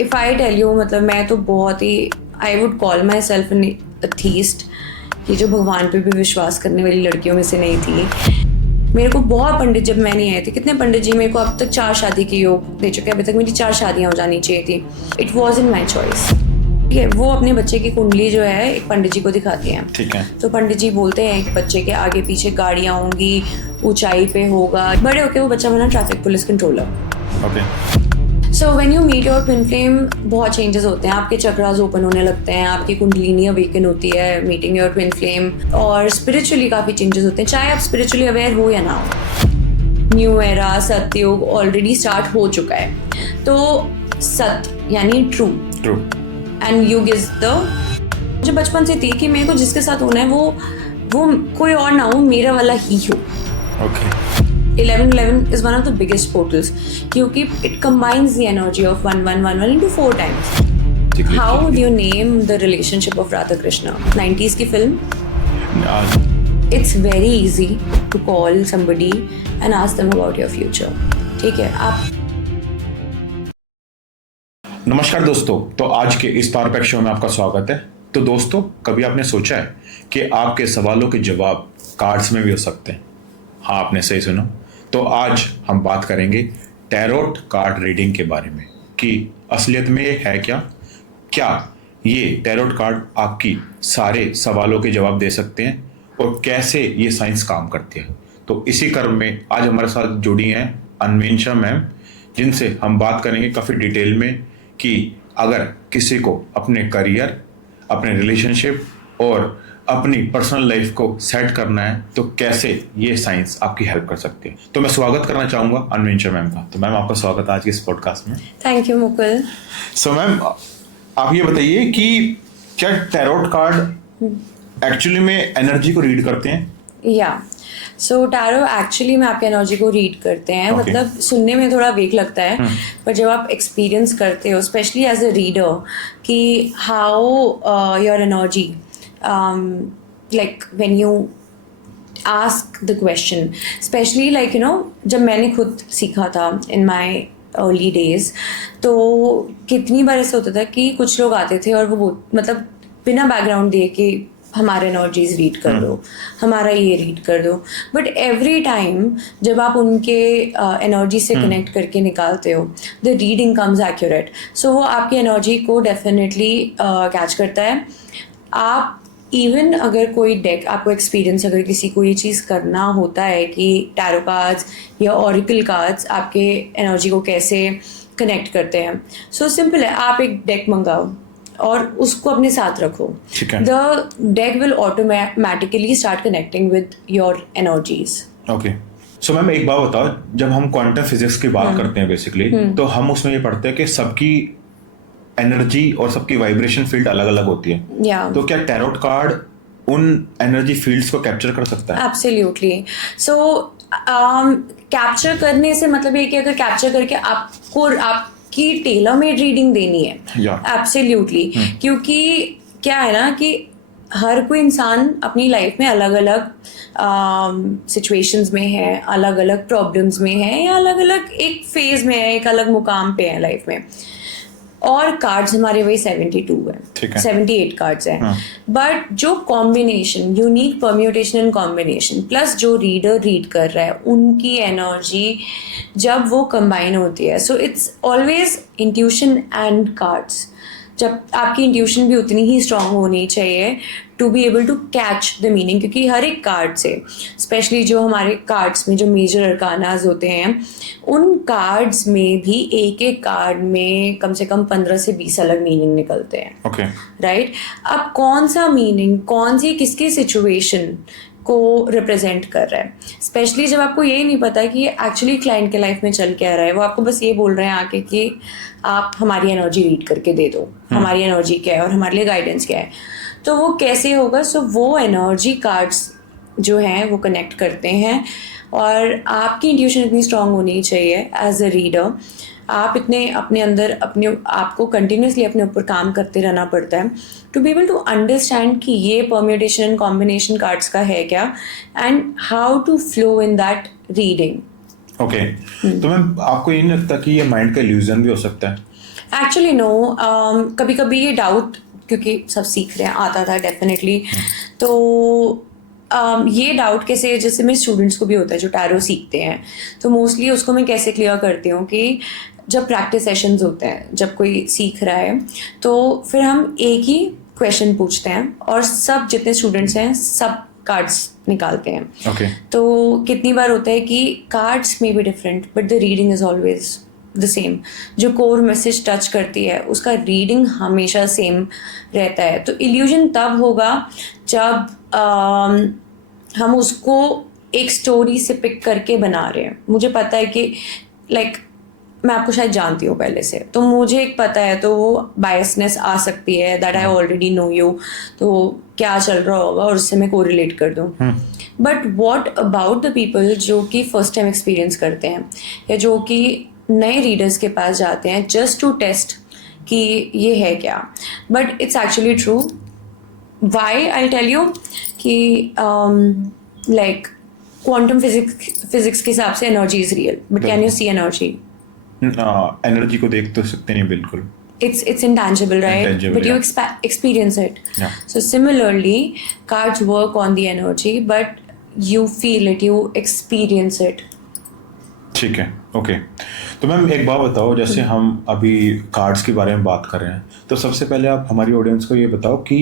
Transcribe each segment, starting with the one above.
If I tell you, मतलब मैं तो बहुत ही, I would call myself an atheist, कि जो भगवान पे भी विश्वास करने वाली लड़कियों में से नहीं थी। मेरे को बहुत पंडित, जब मैं नहीं आई थी, कितने पंडित जी मेरे को अब तक 4 शादी के योग दे चुके हैं। अभी तक मेरी 4 शादियां हो जानी चाहिए थी। It was in my choice. ठीक है, वो अपने बच्चे की कुंडली जो है एक पंडित जी को दिखाती हैं। ठीक है। तो पंडित जी बोलते हैं कि बच्चे के आगे पीछे गाड़ियां होंगी, ऊंचाई पे होगा, बड़े होके वो बच्चा बना traffic police controller. Okay. So when you meet your twin flame, बहुत चेंजेस होते हैं। आपके चक्रास ओपन होने लगते हैं, आपकी कुंडलिनी अवेकन होती है मीटिंग योर ट्विन फ्लेम, और स्पिरिचुअली काफ़ी चेंजेस होते हैं, चाहे आप स्पिरिचुअली अवेयर हो या ना हो। न्यू एरा सतयुग ऑलरेडी स्टार्ट हो चुका है। तो सत्य यानी ट्रू, एंड युग इज द, मुझे बचपन से थी कि मेरे को जिसके साथ होना है वो कोई और ना हो, मेरा वाला ही हो। Okay. 1111 is one of the biggest portals क्योंकि it combines the energy of 1111 into 4 times. How would you name the relationship of Radha Krishna? 90s की film? It's very easy to call somebody and ask them about your future. ठीक है, आप। नमस्कार दोस्तों, तो आज के इस पारपेक शो में आपका स्वागत है। तो दोस्तों, कभी आपने सोचा है कि आपके सवालों के जवाब कार्ड्स में भी हो सकते हैं? हाँ, आपने सही सुना। तो आज हम बात करेंगे टैरोट कार्ड रीडिंग के बारे में कि असलियत में ये है क्या ये टैरोट कार्ड आपकी सारे सवालों के जवाब दे सकते हैं और कैसे ये साइंस काम करती है। तो इसी क्रम में आज हमारे साथ जुड़ी हैं अन्वेषा मैम, जिनसे हम बात करेंगे काफ़ी डिटेल में कि अगर किसी को अपने करियर, अपने रिलेशनशिप और अपनी पर्सनल लाइफ को सेट करना है तो कैसे ये साइंस आपकी हेल्प कर सकती है। तो मैं स्वागत करना चाहूँगा अन्वेषा मैम का। तो मैम, आपका स्वागत है आज के इस पॉडकास्ट में। Thank you Mukul. So ma'am, आप ये बताइए कि क्या टैरोट कार्ड एक्चुअली में एनर्जी को रीड करते हैं? या सो टैरो एक्चुअली में आपकी एनर्जी को रीड करते हैं। Okay. मतलब सुनने में थोड़ा वीक लगता है, पर जब आप एक्सपीरियंस करते हो, स्पेशली एज अ रीडर, कि how your energy, like when you ask the question, especially like you know, जब मैंने खुद सीखा था in my early days, तो कितनी बार ऐसा होता था कि कुछ लोग आते थे और वो मतलब बिना बैकग्राउंड दिए कि हमारे एनर्जीज रीड कर दो, हमारा ये रीड कर दो, बट एवरी टाइम जब आप उनके एनर्जी से कनेक्ट करके निकालते हो, द रीडिंग कम्स एक्यूरेट। सो वो आपकी एनर्जी को डेफिनेटली कैच करता है। आप इवन अगर कोई डेक, आपको एक्सपीरियंस, अगर किसी को ये चीज़ करना होता है कि टैरो कार्ड्स या ऑरिकल कार्ड्स आपके एनर्जी को कैसे कनेक्ट करते हैं, सो सिंपल है, आप एक डेक मंगाओ और उसको अपने साथ रखो। The deck will automatically start connecting with your energies. Okay. So ma'am, एक बात बताओ, जब हम क्वांटम फिजिक्स की बात करते हैं बेसिकली, तो हम उसमें ये पढ़ते हैं कि सबकी एनर्जी और सबकी वाइब्रेशन फील्ड अलग अलग होती है। तो क्या टैरोट कार्ड उन एनर्जी फील्ड्स को कैप्चर कर सकता है? एब्सोल्युटली। सो कैप्चर करने से मतलब ये कि अगर कैप्चर करके आपकी टेलर मेड रीडिंग देनी है, एब्सोल्युटली। क्योंकि क्या है ना कि हर कोई इंसान अपनी लाइफ में अलग अलग सिचुएशंस में है, अलग अलग प्रॉब्लम्स में है, या अलग अलग एक फेज में है, एक अलग मुकाम पे है लाइफ में। और कार्ड्स हमारे वही 72 है, 78 कार्ड्स हैं। बट जो combination, unique permutation and combination, plus जो रीडर रीड कर रहा है उनकी एनर्जी जब वो कंबाइन होती है, so it's always intuition and cards. जब आपकी इंट्यूशन भी उतनी ही स्ट्रांग होनी चाहिए to be able to catch the meaning, क्योंकि हर एक कार्ड से, स्पेशली जो हमारे कार्ड्स में जो मेजर अरकानाज होते हैं, उन कार्ड्स में भी एक एक कार्ड में कम से कम 15 से 20 अलग मीनिंग निकलते हैं। Okay, right. अब कौन सा मीनिंग कौन सी किसकी सिचुएशन को रिप्रेजेंट कर रहा है, स्पेशली जब आपको ये नहीं पता कि ये एक्चुअली क्लाइंट के लाइफ में चल क्या रहा है, वो आपको बस ये बोल रहे हैं आके कि आप हमारी एनर्जी रीड करके दे दो, हमारी एनर्जी क्या है और हमारे लिए गाइडेंस क्या है। तो वो कैसे होगा? सो वो एनर्जी कार्ड्स जो हैं वो कनेक्ट करते हैं, और आपकी इंट्यूशन इतनी स्ट्रांग होनी चाहिए एज अ रीडर। आप इतने अपने अंदर अपने आपको कंटिन्यूसली अपने ऊपर काम करते रहना पड़ता है to be able to understand कि ये परम्यूटेशन एंड कॉम्बिनेशन कार्ड्स का है क्या, and how to flow in that reading. Okay. तो मैम, आपको ये नहीं लगता कि ये माइंड का इल्यूजन भी हो सकता है? एक्चुअली नो, कभी कभी ये डाउट, क्योंकि सब सीख रहे हैं, आता था डेफिनेटली। तो ये डाउट कैसे, जैसे मेरे स्टूडेंट्स को भी होता है जो टैरो सीखते हैं, तो मोस्टली उसको मैं कैसे क्लियर करती हूँ कि जब प्रैक्टिस सेशंस होते हैं, जब कोई सीख रहा है, तो फिर हम एक ही क्वेश्चन पूछते हैं और सब जितने स्टूडेंट्स हैं सब कार्ड्स निकालते हैं। Okay. तो कितनी बार होता है कि कार्ड्स में be different but the reading is always the same. जो कोर मैसेज टच करती है उसका रीडिंग हमेशा सेम रहता है। तो इल्यूजन तब होगा जब हम उसको एक स्टोरी से पिक करके बना रहे हैं। मुझे पता है कि लाइक मैं आपको शायद जानती हूँ पहले से, तो मुझे एक पता है, तो वो बायसनेस आ सकती है, that I already know you, तो क्या चल रहा होगा और उससे मैं कोरिलेट कर दूँ। But what about the people जो कि फर्स्ट टाइम एक्सपीरियंस करते हैं या जो कि नए रीडर्स के पास जाते हैं जस्ट टू टेस्ट कि ये है क्या, but it's actually true. Why I tell you कि लाइक क्वांटम फिजिक्स के हिसाब से energy is real, but can you see energy? Energy को देख तो सकते नहीं बिल्कुल। It's intangible, right? Intangible, but you yeah. experience it. Yeah. So similarly, cards work on the energy, but you feel it, you experience it. ठीक है, okay. तो ma'am एक बात बताओ, जैसे हम अभी कार्ड्स के बारे में बात कर रहे हैं, तो सबसे पहले आप हमारी ऑडियंस को ये बताओ कि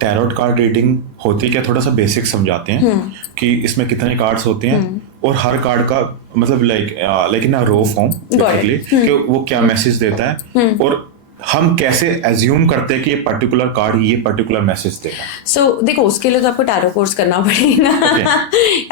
टैरोट कार्ड रीडिंग होती क्या, थोड़ा सा बेसिक समझाते हैं कि इसमें कितने कार्ड्स होते हैं और हर कार्ड का मतलब like in a row form basically कि वो क्या मैसेज देता है और हम कैसे एज्यूम करते हैं कि ये पर्टिकुलर कार्ड ये पर्टिकुलर मैसेज देगा। सो देखो, उसके लिए तो आपको टैरो कोर्स करना पड़ेगा।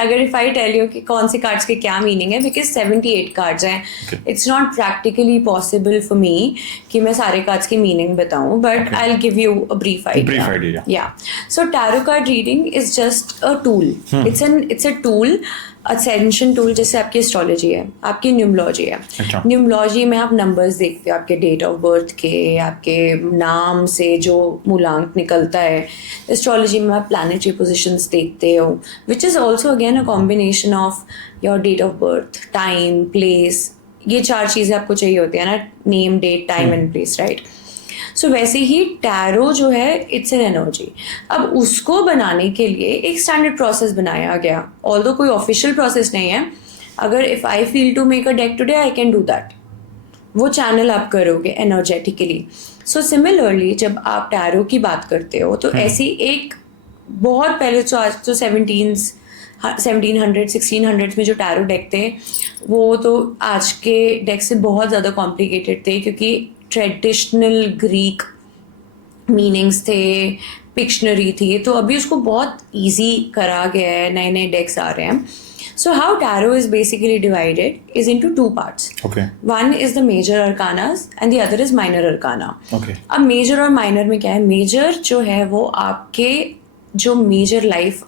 अगर इफ आई टेल यू कि कौन से कार्ड्स के क्या मीनिंग है, बिकॉज 78 कार्ड्स हैं, it's not practically possible for me कि मैं सारे कार्ड्स की मीनिंग बताऊं, but I will give you a brief idea. या so tarot card reading is just a tool, it's a tool, ascension tool, जैसे आपकी astrology है, आपकी न्यूमरोलॉजी है। न्यूमरोलॉजी में आप नंबर्स देखते हो, आपके डेट ऑफ बर्थ के, आपके नाम से जो मूलांक निकलता है। एस्ट्रोलॉजी में आप प्लैनेटरी पोजीशंस देखते हो, which is also again a combination of your date of birth, time, place. ये 4 चीज़ें आपको चाहिए होती है ना, name, date, time and place, right? So वैसे ही टैरो जो है इट्स एन एनर्जी। अब उसको बनाने के लिए एक स्टैंडर्ड प्रोसेस बनाया गया, ऑल्दो कोई ऑफिशियल प्रोसेस नहीं है। अगर if I feel to make a deck today, I can do that. वो चैनल आप करोगे एनर्जेटिकली। सो सिमिलरली जब आप टैरो की बात करते हो, तो ऐसी एक बहुत पहले, तो आज तो 1700 1600 में जो टैरो डेक थे, वो तो आज के डेक से बहुत ज़्यादा कॉम्प्लिकेटेड थे, क्योंकि ट्रेडिशनल ग्रीक मीनिंग्स थे, पिक्शनरी थी। तो अभी उसको बहुत इजी करा गया है, नए नए डेक्स आ रहे हैं। So how tarot is basically divided is into 2 parts. One is the major arcanas and the other is minor arcana. अब मेजर और माइनर में क्या है? मेजर जो है वो आपके जो मेजर लाइफ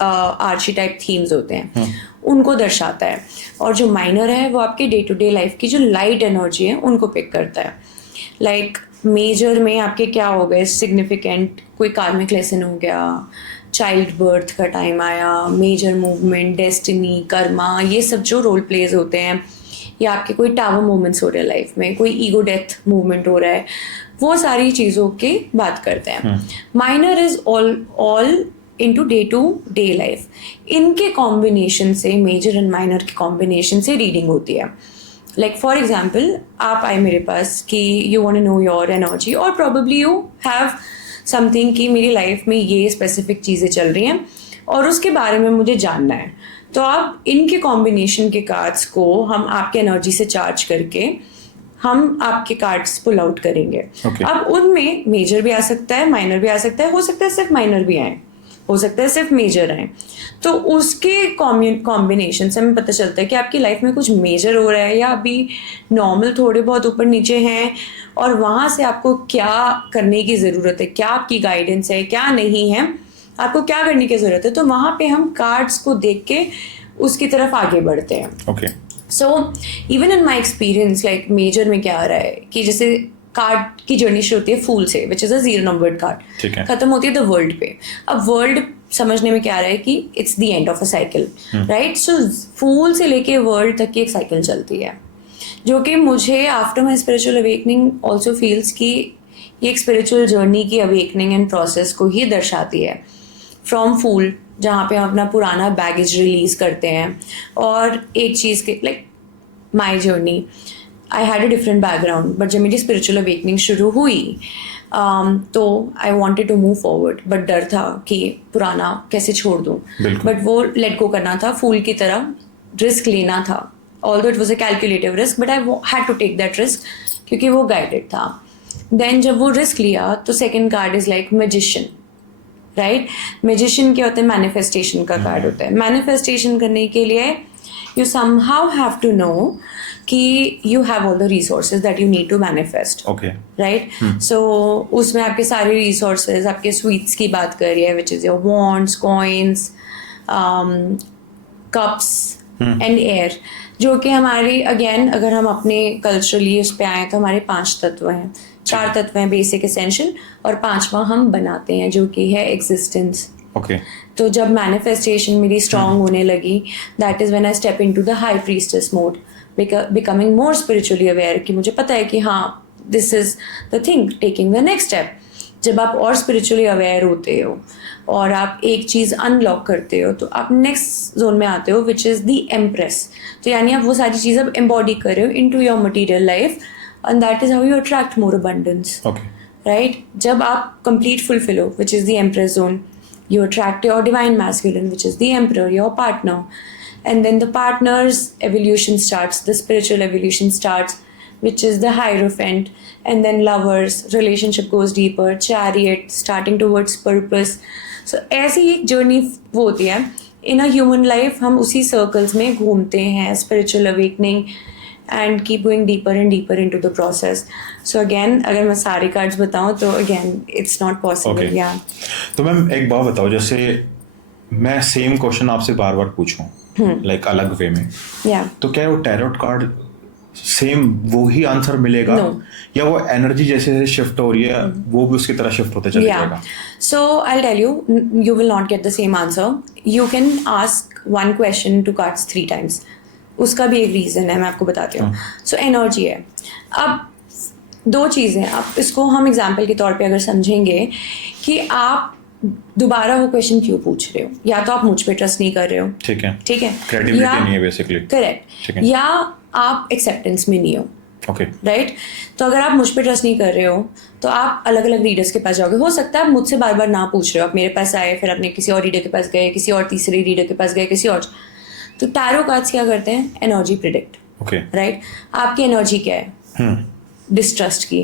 आर्चीटाइप थीम्स होते हैं उनको दर्शाता है, और जो माइनर है वो आपके डे टू डे लाइफ की जो लाइट एनर्जी है उनको पिक करता है। लाइक मेजर में आपके क्या हो गए सिग्निफिकेंट, कोई कार्मिक लेसन हो गया, चाइल्ड बर्थ का टाइम आया, मेजर मूवमेंट, डेस्टिनी, कर्मा, ये सब जो रोल प्लेज होते हैं, या आपके कोई टावर मोमेंट्स हो रहे हैं लाइफ में, कोई ईगो डेथ मूवमेंट हो रहा है, वो सारी चीज़ों की बात करते हैं। Minor is all into day to day life. इनके कॉम्बिनेशन से, मेजर एंड माइनर के कॉम्बिनेशन से रीडिंग होती है। लाइक फॉर एग्जाम्पल, आप आए मेरे पास कि you want to know your energy, और प्रोबेबली यू हैव समथिंग कि मेरी लाइफ में ये स्पेसिफिक चीज़ें चल रही हैं और उसके बारे में मुझे जानना है। तो आप इनके कॉम्बिनेशन के कार्ड्स को हम आपके एनर्जी से चार्ज करके हम आपके कार्ड्स पुल आउट करेंगे। अब उनमें मेजर भी आ सकता है, माइनर भी आ सकता है, हो सकता है सिर्फ माइनर भी आए, हो सकता है सिर्फ मेजर आए। तो उसके कॉम्बिनेशन से हमें पता चलता है कि आपकी लाइफ में कुछ मेजर हो रहा है या अभी नॉर्मल थोड़े बहुत ऊपर नीचे हैं, और वहाँ से आपको क्या करने की ज़रूरत है, क्या आपकी गाइडेंस है, क्या नहीं है, आपको क्या करने की ज़रूरत है। तो वहाँ पे हम कार्ड्स को देख के उसकी तरफ आगे बढ़ते हैं। So even in my experience, like major में क्या आ रहा है कि जैसे कार्ड की जर्नी शुरू होती है फूल से, which is a 0 numbered card, खत्म होती है द वर्ल्ड पे। अब वर्ल्ड समझने में क्या आ रहा है कि it's the end of a cycle, right? So fool से लेके वर्ल्ड तक की एक साइकिल चलती है। जो कि मुझे after my spiritual awakening also feels कि ये एक स्पिरिचुअल जर्नी की अवेकनिंग एंड प्रोसेस को ही दर्शाती है. फ्रॉम फूल, जहाँ पे हम अपना पुराना बैगेज रिलीज करते हैं, और एक चीज़ के like my journey, I had a different background, but जब मेरी स्पिरिचुअल अवेकनिंग शुरू हुई तो I wanted to move forward, but डर था कि पुराना कैसे छोड़ दूँ. बट वो लेट गो करना था, फूल की तरह रिस्क लेना था. Although it was a calculative risk, but I had to take that risk क्योंकि वो गाइडेड था. देन जब वो रिस्क लिया तो second card is like magician, right. Magician क्या होता है? मैनिफेस्टेशन का कार्ड होता है. मैनिफेस्टेशन करने के लिए you somehow have to know कि you have all the resources that you need to manifest, right. So उसमें आपके सारे रिसोर्सेज, आपके स्वीट्स की बात कर रही है, which is your wants, coins, cups and air, जो कि हमारे अगेन अगर हम अपने कल्चरली उस पर आए तो हमारे 5 तत्व हैं. 4 तत्व हैं बेसिक एसेंशियल, और 5वां हम बनाते हैं जो कि है एग्जिस्टेंस. तो जब मैनिफेस्टेशन मेरी स्ट्रांग होने लगी, that is when I step into the high priestess mode, becoming more spiritually aware कि मुझे पता है कि हाँ this is the thing, taking the next step. जब आप और स्पिरिचुअली अवेयर होते हो और आप एक चीज़ अनलॉक करते हो तो आप नेक्स्ट जोन में आते हो, विच इज़ द एम्प्रेस. तो यानी आप वो सारी चीज़ अब एम्बॉडी कर रहे हो into your material life, and that is how you attract more abundance, right. जब आप कंप्लीट फुलफिल हो, which is the empress zone, you attract your divine masculine, which is the emperor, your partner, and then the partner's evolution starts, the spiritual evolution starts, which is the hierophant, and then lovers, relationship goes deeper, chariot, starting towards purpose. So ऐसी एक journey वो होती है. in a human life हम उसी circles में घूमते हैं, spiritual awakening and keep going deeper and deeper into the process. So again, अगर मैं सारे कार्ड्स बताऊँ तो again it's not possible. Yeah. तो मैम एक बात बताओ, जैसे मैं सेम क्वेश्चन आपसे बार बार पूछूं लाइक अलग वे में, तो क्या वो टैरोट कार्ड सेम वो ही आंसर मिलेगा? या वो एनर्जी जैसे जैसे शिफ्ट हो रही है वो भी उसकी तरह शिफ्ट होते चले जाएगा? So I'll tell you, you will not get the same answer. You can ask one question to cards 3 times. उसका भी एक रीज़न है, मैं आपको बताती हूँ. सो एनर्जी है. अब 2 चीज़ें, आप इसको हम एग्जाम्पल के तौर पे अगर समझेंगे कि आप दोबारा वो क्वेश्चन क्यों पूछ रहे हो, या तो आप मुझ पे ट्रस्ट नहीं कर रहे हो, ठीक है, क्रेडिबिलिटी नहीं है बेसिकली, करेक्ट, या आप एक्सेप्टेंस में नहीं हो, राइट. तो अगर आप मुझ पे ट्रस्ट नहीं कर रहे हो तो आप अलग अलग रीडर्स के पास जाओगे. हो सकता है आप मुझसे बार बार ना पूछ रहे हो, आप मेरे पास आए, फिर आपने किसी और रीडर के पास गए, किसी और तीसरे रीडर के पास गए, किसी और. तो टैरो कार्ड्स क्या करते हैं? Energy predict, right. आपकी एनर्जी क्या है? डिस्ट्रस्ट की.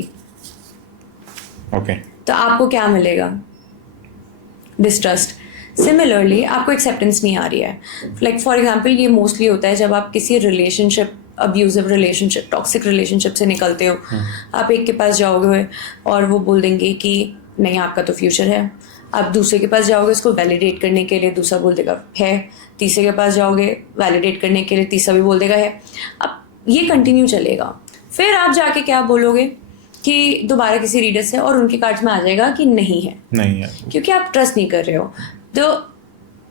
तो आपको क्या मिलेगा? डिस्ट्रस्ट. सिमिलरली आपको एक्सेप्टेंस नहीं आ रही है. लाइक फॉर एग्जांपल ये मोस्टली होता है जब आप किसी relationship, abusive relationship, toxic relationship से निकलते हो. आप एक के पास जाओगे और वो बोल देंगे कि नहीं आपका तो फ्यूचर है. आप दूसरे के पास जाओगे उसको वैलिडेट करने के लिए, दूसरा बोल देगा है. तीसरे के पास जाओगे वैलिडेट करने के लिए, तीसरा भी बोल देगा है. अब ये कंटिन्यू चलेगा. फिर आप जाके क्या बोलोगे कि दोबारा किसी रीडर से, और उनके कार्ड्स में आ जाएगा कि नहीं है, क्योंकि आप ट्रस्ट नहीं कर रहे हो. The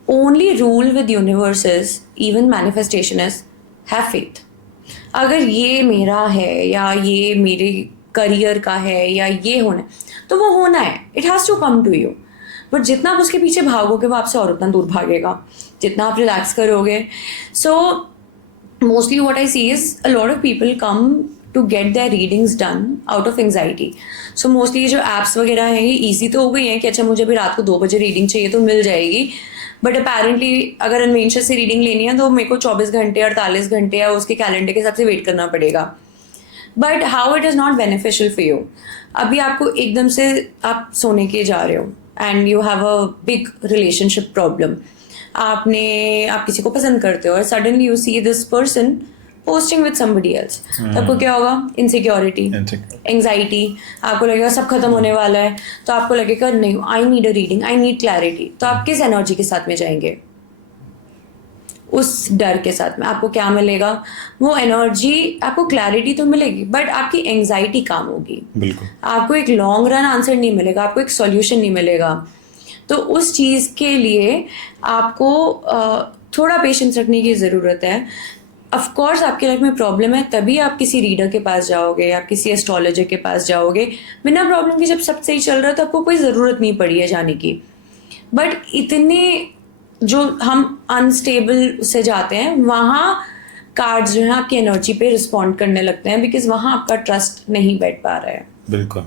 only rule with universe is, even manifestation is, have faith. अगर ये मेरा है या ये मेरे करियर का है या ये होना है तो वो होना है. It has to come to you. But जितना आप उसके पीछे भागोगे वो आपसे और उतना दूर भागेगा, जितना आप रिलैक्स करोगे. So mostly what I see is a lot of people come to get their readings done out of anxiety. So mostly ये जो ऐप्स वगैरह हैं ये ईजी तो हो गई हैं कि अच्छा मुझे भी रात को 2 बजे रीडिंग चाहिए तो मिल जाएगी. बट अपेरेंटली अगर अनवेंशियस से रीडिंग लेनी है तो मेरे को 24 घंटे 48 घंटे या उसके कैलेंडर के हिसाब से वेट करना पड़ेगा. But how it is not beneficial for you. अभी आपको एकदम से आप सोने के जा रहे हो and you have a big relationship problem. आप किसी को पसंद करते हो और suddenly you see this person posting with somebody else. तो आपको क्या होगा? Insecurity, anxiety. आपको लगेगा सब खत्म होने वाला है, तो आपको लगेगा नहीं, I need a reading, I need clarity. तो आप किस एनर्जी के साथ में जाएंगे? उस डर के साथ में. आपको क्या मिलेगा? वो एनर्जी, आपको क्लैरिटी तो मिलेगी बट आपकी एंग्जाइटी काम होगी. बिल्कुल. आपको एक लॉन्ग रन आंसर नहीं मिलेगा, आपको एक सॉल्यूशन नहीं मिलेगा. तो उस चीज़ के लिए आपको थोड़ा पेशेंस रखने की ज़रूरत है. ऑफ कोर्स आपकी लाइफ में प्रॉब्लम है, तभी आप किसी रीडर के पास जाओगे, आप किसी एस्ट्रोलॉजर के पास जाओगे। बिना प्रॉब्लम के जब सब सही चल रहा है तो आपको कोई ज़रूरत नहीं पड़ी है जाने की। बट इतने जो हम अनस्टेबल से जाते हैं, वहाँ कार्ड्स जो है आपकी एनर्जी पे रिस्पॉन्ड करने लगते हैं, बिकॉज वहाँ आपका ट्रस्ट नहीं बैठ पा रहा है। बिल्कुल।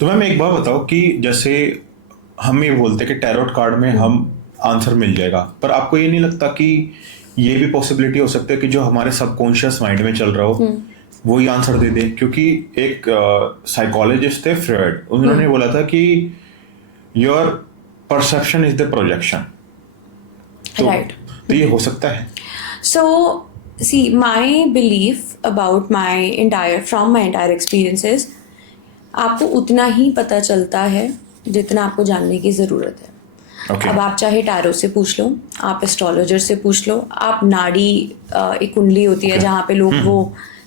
तो मैम एक बात बताओ कि जैसे हम ये बोलते हैं कि टैरोट कार्ड में हम आंसर मिल जाएगा, पर आपको ये नहीं लगता कि ये भी पॉसिबिलिटी हो सकता है कि जो हमारे सबकॉन्शियस माइंड में चल रहा हो वही आंसर दे दे? क्योंकि एक साइकोलॉजिस्ट थे फ्रॉयड, उन्होंने बोला था कि your perception is the projection. Right. तो ये हो सकता है। So, see, my belief about from my entire experiences, आपको उतना ही पता चलता है जितना आपको जानने की ज़रूरत है। Okay. अब आप चाहे टैरो से पूछ लो, आप एस्ट्रोलॉजर से पूछ लो, आप नाड़ी एक कुंडली होती है जहाँ पे लोग वो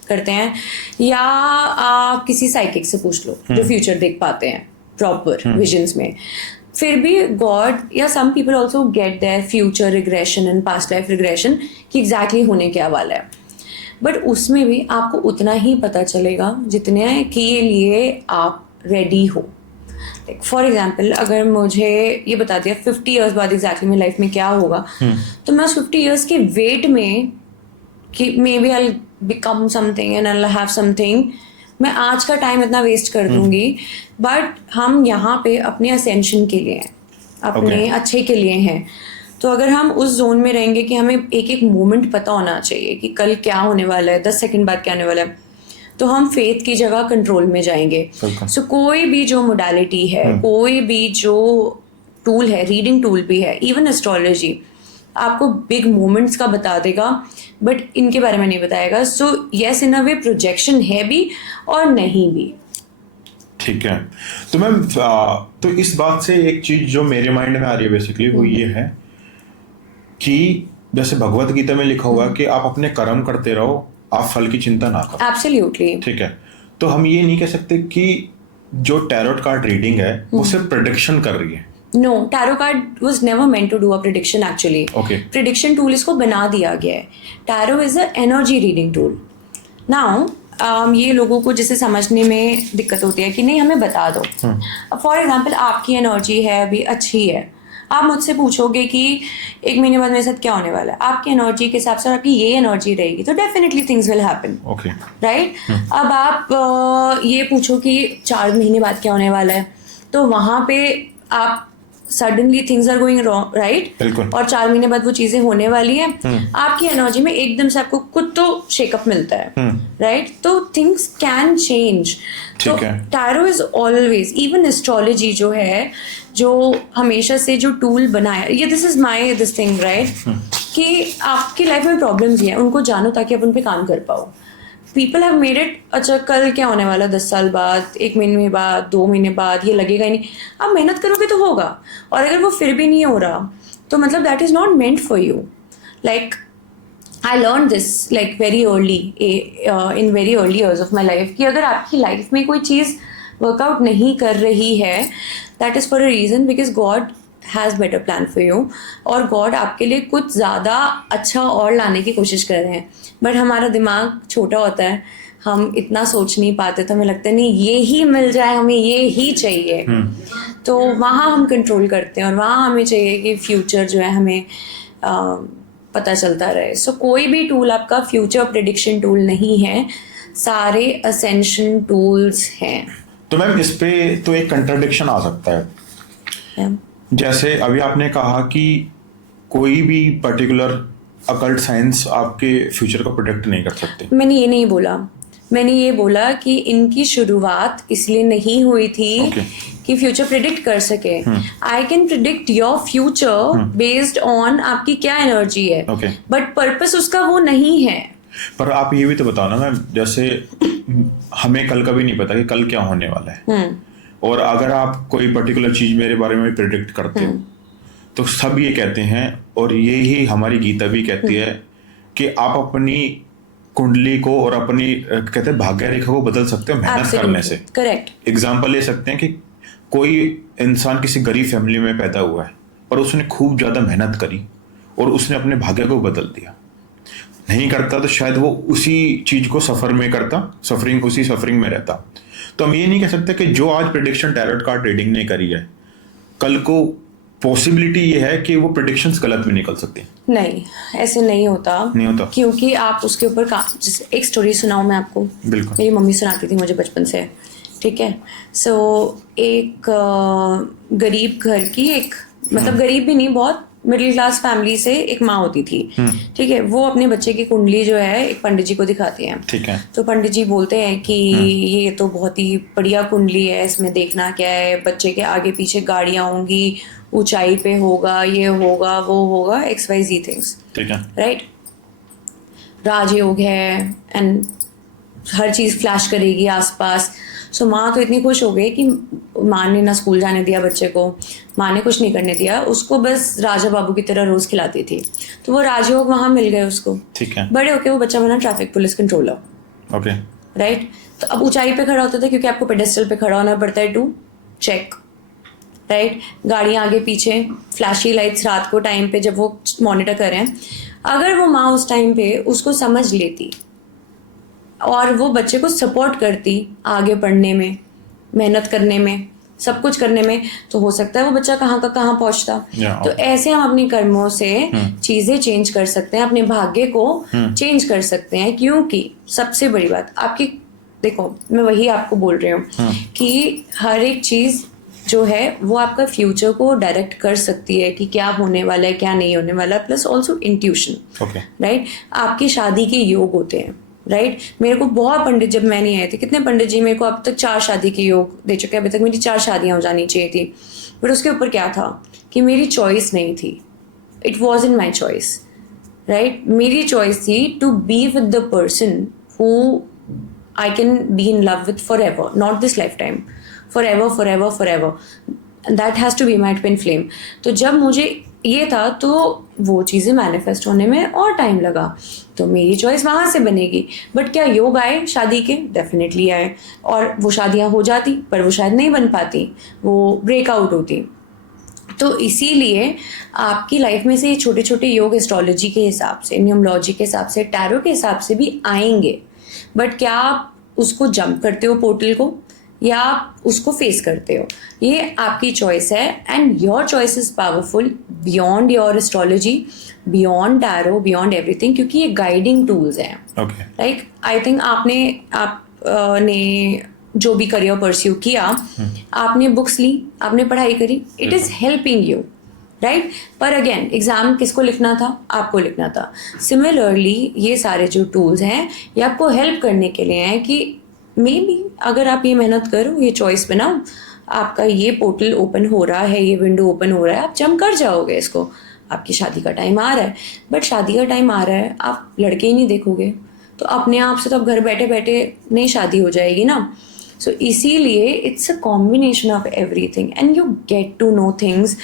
करते हैं, या आप किसी साइकिक से पूछ लो जो फ्यूचर देख पाते हैं प्रॉपर विजन्स में। फिर भी गॉड या some people also get their future regression and past life regression कि एग्जैक्टली होने क्या वाला है, बट उसमें भी आपको उतना ही पता चलेगा जितने के लिए आप रेडी हो। फॉर एग्जाम्पल, अगर मुझे ये बता दिया 50 ईयर्स बाद एग्जैक्टली मेरी लाइफ में क्या होगा, तो मैं उस 50 ईयर्स के वेट में कि maybe I become something and I have something, मैं आज का टाइम इतना वेस्ट कर दूंगी। बट हम यहाँ पे अपने असेंशन के लिए हैं, अपने अच्छे के लिए हैं। तो अगर हम उस जोन में रहेंगे कि हमें एक एक मोमेंट पता होना चाहिए कि कल क्या होने वाला है, 10 सेकंड बाद क्या होने वाला है, तो हम फेथ की जगह कंट्रोल में जाएंगे। सो कोई भी जो मोडालिटी है, कोई भी जो टूल है, रीडिंग टूल भी है, इवन एस्ट्रोलॉजी आपको बिग मोमेंट्स का बता देगा, बट इनके बारे में नहीं बताएगा। सो यस, इन अ वे प्रोजेक्शन है भी और नहीं भी। ठीक है। तो मैम तो इस बात से एक चीज जो मेरे माइंड में आ रही है बेसिकली वो ये है कि जैसे भगवत गीता में लिखा हुआ है कि आप अपने कर्म करते रहो, आप फल की चिंता ना करो। एब्सोल्युटली। ठीक है। तो हम ये नहीं कह सकते कि जो टैरोट कार्ड रीडिंग है वो सिर्फ प्रेडिक्शन कर रही है। No, tarot card was never meant to do a prediction actually. Okay. Prediction tool इसको बना दिया गया है। Tarot is a energy reading tool. Now, ये लोगों को जिसे समझने में दिक्कत होती है कि नहीं हमें बता दो। फॉर एग्जाम्पल, आपकी एनर्जी है अभी अच्छी है, आप मुझसे पूछोगे कि 1 महीने बाद मेरे साथ क्या होने वाला है, आपकी एनर्जी के हिसाब से आपकी ये एनर्जी रहेगी तो definitely things will happen. Right. अब आप ये पूछो कि 4 महीने बाद क्या होने वाला है, तो वहाँ पे आप suddenly things are going wrong, right, और 4 महीने बाद वो चीजें होने वाली हैं, आपकी एनर्जी में एकदम से आपको कुछ तो शेकअप मिलता है, राइट, तो थिंग्स कैन चेंज। तो tarot is always, even astrology जो है, जो हमेशा से जो टूल बनाया, ये this is my this thing, right, कि आपकी लाइफ में प्रॉब्लम्स हैं, उनको जानो ताकि आप उन पे काम कर पाओ। पीपल हैव मेड इट, अच्छा कल क्या होने वाला, 10 साल बाद, 1 महीने बाद, 2 महीने बाद, ये लगेगा ही नहीं। आप मेहनत करोगे तो होगा, और अगर वो फिर भी नहीं हो रहा तो मतलब that is not meant for you. Like I learn this like very early, in very early years of my life, कि अगर आपकी लाइफ में कोई चीज़ वर्कआउट नहीं कर रही है, that is for a reason, because God has better plan for you, और गॉड आपके लिए कुछ ज़्यादा अच्छा और लाने की कोशिश कर रहे हैं। बट हमारा दिमाग छोटा होता है, हम इतना सोच नहीं पाते, तो हमें लगता है नहीं ये ही मिल जाए, हमें ये ही चाहिए। तो वहाँ हम कंट्रोल करते हैं, और वहाँ हमें चाहिए कि फ्यूचर जो है हमें पता चलता रहे। सो कोई भी टूल आपका फ्यूचर प्रेडिक्शन टूल नहीं है, सारे असेंशन टूल्स हैं। तो मैम इस पे तो एक कंट्राडिक्शन आ सकता है। जैसे अभी आपने कहा कि कोई भी पर्टिकुलर अकल्ट साइंस आपके फ्यूचर को प्रेडिक्ट नहीं कर सकते। मैंने ये नहीं बोला, मैंने ये बोला कि इनकी शुरुआत इसलिए नहीं हुई थी कि फ्यूचर प्रेडिक्ट कर सके। I can predict your future based on आपकी क्या एनर्जी है, बट पर्पस उसका वो नहीं है। पर आप ये भी तो बताओ ना मैम, जैसे हमें कल का भी नहीं पता कि कल क्या होने वाला है, और अगर आप कोई पर्टिकुलर चीज मेरे बारे में प्रेडिक्ट करते हो तो सब ये कहते हैं, और ये ही हमारी गीता भी कहती है कि आप अपनी कुंडली को और अपनी कहते हैं भाग्य रेखा को बदल सकते हो मेहनत करने से। करेक्ट। एग्जाम्पल ले सकते हैं कि कोई इंसान किसी गरीब फैमिली में पैदा हुआ है और उसने खूब ज्यादा मेहनत करी और उसने अपने भाग्य को बदल दिया। नहीं करता तो शायद वो उसी चीज को सफर में करता, उसी सफरिंग में रहता। तो हम ये नहीं कह सकते कि जो आज प्रेडिक्शन टैरोट कार्ड रीडिंग ने करी है, कल को पॉसिबिलिटी ये है कि वो प्रेडिक्शंस गलत भी निकल सकती हैं। नहीं, ऐसे नहीं होता। क्योंकि आप उसके ऊपर एक स्टोरी सुनाऊं मैं आपको। बिल्कुल। मेरी मम्मी सुनाती थी मुझे बचपन से, ठीक है। सो एक गरीब घर की एक, मतलब गरीब भी नहीं, बहुत मिडिल क्लास फैमिली से एक माँ होती थी, ठीक है। वो अपने बच्चे की कुंडली जो है एक पंडित जी को दिखाती हैं, ठीक है। तो पंडित जी बोलते हैं कि ये तो बहुत ही बढ़िया कुंडली है, इसमें देखना क्या है, बच्चे के आगे पीछे गाड़ियां होंगी, ऊंचाई पे होगा, ये होगा, वो होगा, XYZ थिंग्स, ठीक है, राइट। राजयोग है एंड हर चीज़ फ्लैश करेगी आसपास। सो माँ तो इतनी खुश हो गई कि माँ ने ना स्कूल जाने दिया बच्चे को, माँ ने कुछ नहीं करने दिया उसको, बस राजा बाबू की तरह रोज़ खिलाती थी। तो वो राजयोग वहाँ मिल गए उसको, ठीक है। बड़े होके वो बच्चा बना traffic police controller, okay, right. तो अब ऊंचाई पे खड़ा होता था क्योंकि आपको पेडेस्टल पे खड़ा होना पड़ता है टू चेक, राइट। गाड़ियाँ आगे पीछे, फ्लैशी लाइट्स रात को टाइम पे जब वो मॉनिटर कर रहे हैं। अगर वो माँ उस टाइम पे उसको समझ लेती और वो बच्चे को सपोर्ट करती आगे पढ़ने में, मेहनत करने में, सब कुछ करने में, तो हो सकता है वो बच्चा कहाँ का कहाँ पहुँचता। तो ऐसे हम अपने कर्मों से चीज़ें चेंज कर सकते हैं, अपने भाग्य को चेंज कर सकते हैं। क्योंकि सबसे बड़ी बात आपकी, देखो मैं वही आपको बोल रही हूँ कि हर एक चीज़ जो है वो आपका फ्यूचर को डायरेक्ट कर सकती है कि क्या होने वाला है, क्या नहीं होने वाला है, प्लस ऑल्सो इंट्यूशन, राइट। आपकी शादी के योग होते हैं, राइट। मेरे को बहुत पंडित, जब मैं नहीं आई थी, कितने पंडित जी मेरे को अब तक 4 शादी के योग दे चुके हैं। अभी तक मेरी 4 शादियां हो जानी चाहिए थी, बट उसके ऊपर क्या था कि मेरी चॉइस नहीं थी, it was in my choice, right. मेरी चॉइस थी to be with the person who I can be in love with forever, not this lifetime, forever forever forever, that has to be my twin flame। तो जब मुझे ये था तो वो चीज़ें मैनिफेस्ट होने में और टाइम लगा, तो मेरी चॉइस वहाँ से बनेगी। बट क्या योग आए शादी के? डेफिनेटली आए, और वो शादियाँ हो जाती पर वो शायद नहीं बन पाती, वो ब्रेकआउट होती। तो इसीलिए आपकी लाइफ में से ये छोटे छोटे योग एस्ट्रोलॉजी के हिसाब से, न्यूमरोलॉजी के हिसाब से, टैरो के हिसाब से भी आएंगे। बट क्या आप उसको जंप करते हो पोर्टल को, या आप उसको फेस करते हो, ये आपकी चॉइस है। And your choice is powerful beyond your astrology, beyond tarot, beyond everything, क्योंकि ये गाइडिंग टूल्स हैं। लाइक आई थिंक आपने जो भी करियर परस्यू किया, आपने बुक्स ली, आपने पढ़ाई करी, it is helping you, right. पर अगेन एग्जाम किसको लिखना था? आपको लिखना था। सिमिलरली ये सारे जो टूल्स हैं ये आपको हेल्प करने के लिए हैं कि मे बी अगर आप ये मेहनत करो, ये चॉइस बनाओ, आपका ये पोर्टल ओपन हो रहा है, ये विंडो ओपन हो रहा है, आप जंप कर जाओगे इसको। आपकी शादी का टाइम आ रहा है, बट शादी का टाइम आ रहा है, आप लड़के ही नहीं देखोगे तो अपने आप से तो अब घर बैठे बैठे नहीं शादी हो जाएगी ना। सो इसीलिए it's a combination of everything and you get to know things,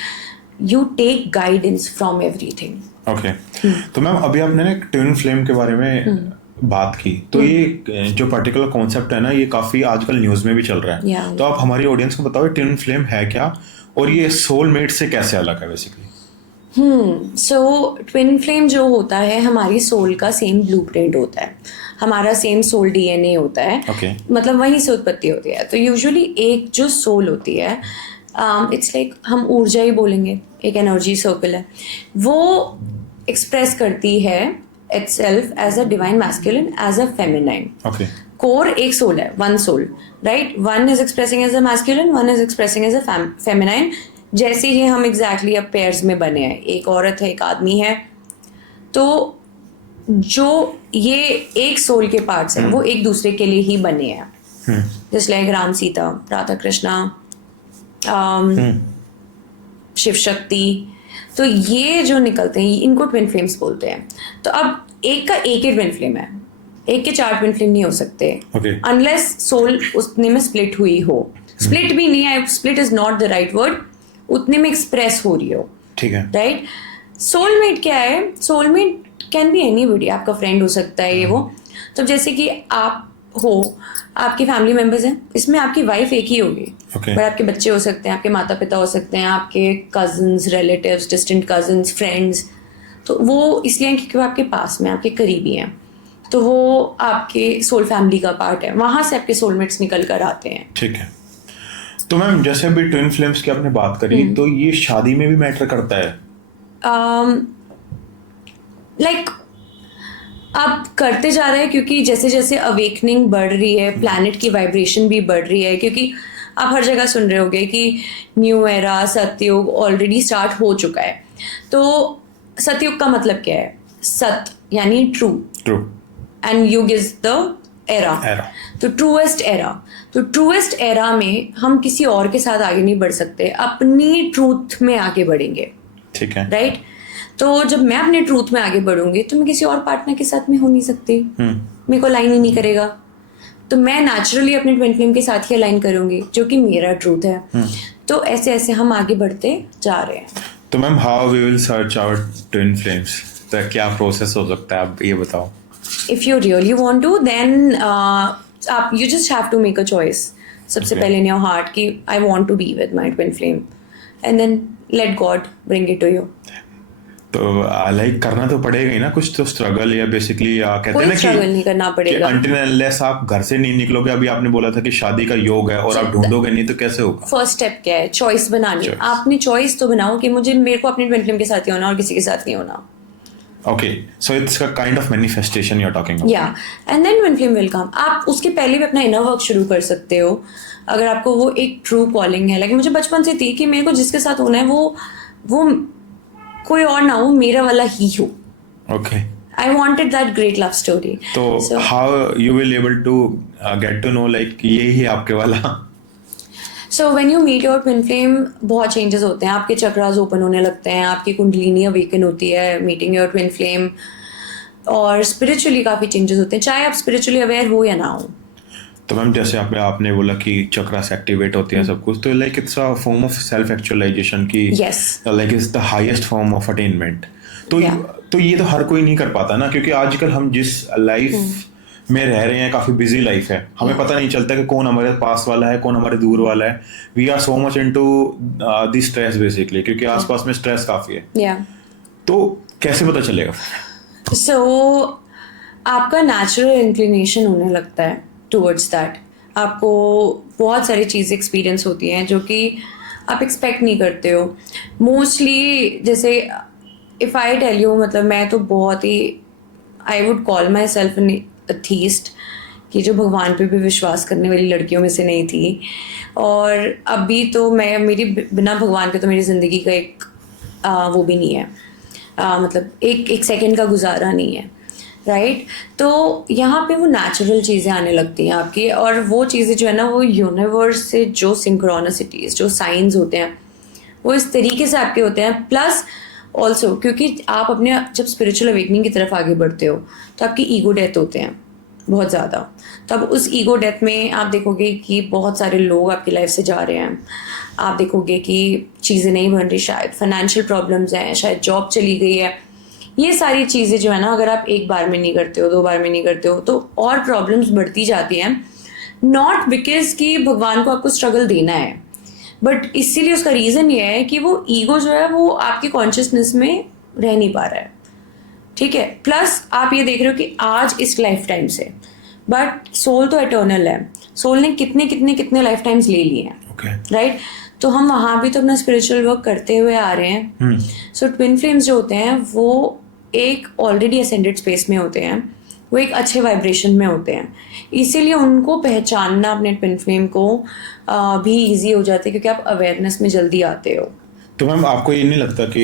you take guidance from everything. Okay, तो मैम अभी आपने ना ट्विन फ्लेम के बारे में बात की, तो ये जो पर्टिकुलर कॉन्सेप्ट है ना, ये काफी आजकल न्यूज में भी चल रहा है। तो आप हमारी ऑडियंस को बताओ ट्विन फ्लेम है क्या, और ये सोलमेट से कैसे अलग है बेसिकली? सो ट्विन फ्लेम जो होता है, हमारी सोल का सेम ब्लूप्रिंट होता है, हमारा सेम सोल DNA होता है, मतलब वहीं से उत्पत्ति होती है। तो यूजुअली एक जो सोल होती है, इट्स लाइक हम ऊर्जा ही बोलेंगे, एक एनर्जी सर्कल है, वो एक्सप्रेस करती है itself as a divine masculine, as a feminine. Core एक सोल है, one soul, right? One is expressing as a masculine, one is expressing as a feminine. जैसे ही हम exactly अब pairs में बने हैं, एक औरत है, एक आदमी है, तो जो ये एक सोल के पार्ट्स हैं वो एक दूसरे के लिए ही बने हैं। जैसे लाइक राम सीता, राधा कृष्णा, शिव शक्ति, तो ये जो निकलते हैं इनको ट्विन फ्लेम्स बोलते हैं। तो अब एक का एक ही ट्विन फ्लेम है, एक के 4 ट्विन फ्लेम नहीं हो सकते अनलेस सोल उतने में स्प्लिट हुई हो। स्प्लिट भी नहीं है, split is not the right word, उतने में एक्सप्रेस हो रही हो, ठीक है, राइट। सोलमेट क्या है? सोलमेट कैन बी एनीबॉडी, आपका फ्रेंड हो सकता है, ये वो। तो जैसे कि आप हो, आपके फैमिली मेंबर्स हैं, इसमें आपकी वाइफ एक ही होगी, पर आपके बच्चे हो सकते हैं, आपके माता पिता हो सकते हैं, आपके cousins, relatives, distant cousins, friends, तो वो इसलिए हैं क्योंकि वो आपके पास में, आपके करीबी हैं, तो वो आपके सोल फैमिली का पार्ट है, वहां से आपके सोलमेट्स निकल कर आते हैं। ठीक है। तो मैम जैसे अभी ट्विन फ्लेम्स की आपने बात करी, तो ये शादी में भी मैटर करता है? लाइक आप करते जा रहे हैं, क्योंकि जैसे जैसे अवेकनिंग बढ़ रही है, प्लैनेट की वाइब्रेशन भी बढ़ रही है, क्योंकि आप हर जगह सुन रहे होगे कि न्यू एरा, सतयुग ऑलरेडी स्टार्ट हो चुका है। तो सतयुग का मतलब क्या है? सत यानी ट्रू, एंड युग इज द एरा, तो ट्रूएस्ट एरा। तो ट्रूएस्ट एरा में हम किसी और के साथ आगे नहीं बढ़ सकते, अपनी ट्रूथ में आगे बढ़ेंगे। ठीक है, राइट? तो जब मैं अपने ट्रूथ में आगे बढ़ूंगी तो मैं किसी और पार्टनर के साथ में हो नहीं सकती, मेरे को अलाइन ही नहीं करेगा। तो मैं नेचुरली अपने ट्विन फ्लेम के साथ ही अलाइन करूंगी, जो कि मेरा ट्रूथ है। तो ऐसे ऐसे हम आगे बढ़ते जा रहे हैं। तो ma'am how we will search our twin flames? तो क्या प्रोसेस हो सकता है, आप ये बताओ। If you really want to, then आप you just have to make a choice सबसे पहले इन योर हार्ट कि I want to be with my twin flame, and then let God bring it to you. तो like करना तो पड़ेगा ही ना कुछ, तो स्ट्रगल या बेसिकली कहते हैं ना कि स्ट्रगल नहीं करना पड़ेगा। अनटिल अनलेस आप घर से नहीं निकलोगे, अभी आपने बोला था कि शादी का योग है और आप ढूंढोगे नहीं, तो कैसे होगा? फर्स्ट स्टेप क्या है? चॉइस बनानी। आपने चॉइस तो बनाओ कि मेरे को अपने ट्विन फ्लेम के साथ ही होना और किसी के साथ नहीं होना। Okay, so it's a kind of manifestation you are talking about. या and then twin flame will come. आप उसके पहले भी अपना इनर वर्क शुरू कर सकते हो, अगर आपको वो एक ट्रू कॉलिंग है। लेकिन मुझे बचपन से थी कि मेरे को जिसके साथ होना है वो कोई और ना हो, मेरा वाला ही हो। Okay, I wanted that great love story. तो how you will able to get to know like ये ही आपके वाला? So when you meet your twin flame, बहुत चेंजेस होते हैं, आपके चक्रास ओपन होने लगते हैं, आपकी कुंडलिनी अवेकन होती है मीटिंग योर ट्विन फ्लेम, और स्पिरिचुअली काफ़ी चेंजेस होते हैं, चाहे आप स्पिरिचुअली अवेयर हो या ना हो। तो मैम जैसे आपने बोला कि चक्रास एक्टिवेट होते हैं सब कुछ, तो like it's a form of self actualization की, like it's the highest form of attainment. तो ये तो हर कोई नहीं कर पाता ना, क्योंकि आजकल हम जिस लाइफ में रह रहे हैं, काफी बिजी लाइफ है, हमें पता नहीं चलता कि कौन हमारे पास वाला है, कौन हमारे दूर वाला है। We are so much into the stress basically, क्योंकि आसपास में स्ट्रेस काफी है। तो कैसे पता चलेगा? सो आपका नेचुरल इंक्लिनेशन होने लगता है टूवर्ड्स दैट। आपको बहुत सारी चीज़ें एक्सपीरियंस होती हैं जो कि आप एक्सपेक्ट नहीं करते हो। मोस्टली जैसे इफ़ आई टेल यू, मतलब मैं तो बहुत ही, I would call myself an atheist, कि जो भगवान पे भी विश्वास करने वाली लड़कियों में से नहीं थी। और अभी तो मेरी बिना भगवान के तो मेरी ज़िंदगी का एक वो भी नहीं है, मतलब एक सेकंड का गुजारा नहीं है। राइट? तो यहाँ पे वो नेचुरल चीज़ें आने लगती हैं आपकी, और वो चीज़ें जो है ना, वो यूनिवर्स से जो सिंक्रोनिसिटीज़, जो साइंस होते हैं, वो इस तरीके से आपके होते हैं। प्लस ऑल्सो क्योंकि आप अपने जब स्पिरिचुअल अवेकनिंग की तरफ आगे बढ़ते हो तो आपकी ईगो डेथ होते हैं बहुत ज़्यादा। तो अब उस ईगो डेथ में आप देखोगे कि बहुत सारे लोग आपकी लाइफ से जा रहे हैं, आप देखोगे कि चीज़ें नहीं बन रही, शायद फाइनेंशियल प्रॉब्लम्स हैं, शायद जॉब चली गई है। ये सारी चीज़ें जो है ना, अगर आप एक बार में नहीं करते हो, 2 बार में नहीं करते हो, तो और प्रॉब्लम्स बढ़ती जाती हैं। नॉट बिकॉज कि भगवान को आपको स्ट्रगल देना है, बट इसीलिए उसका रीज़न ये है कि वो ईगो जो है वो आपकी कॉन्शियसनेस में रह नहीं पा रहा है। ठीक है? प्लस आप ये देख रहे हो कि आज इस लाइफ टाइम से, बट सोल तो एटर्नल है, सोल ने कितने कितने कितने लाइफ टाइम्स ले लिए हैं। राइट? तो हम वहाँ भी तो अपना स्पिरिचुअल वर्क करते हुए आ रहे हैं। सो ट्विन फ्लेम्स जो होते हैं वो एक ऑलरेडी असेंडेड स्पेस में होते हैं, वो एक अच्छे वाइब्रेशन में होते हैं, इसीलिए उनको पहचानना अपने ट्विन फ्लेम को भी इजी हो जाता है, क्योंकि आप अवेयरनेस में जल्दी आते हो। तो मैम आपको ये नहीं लगता कि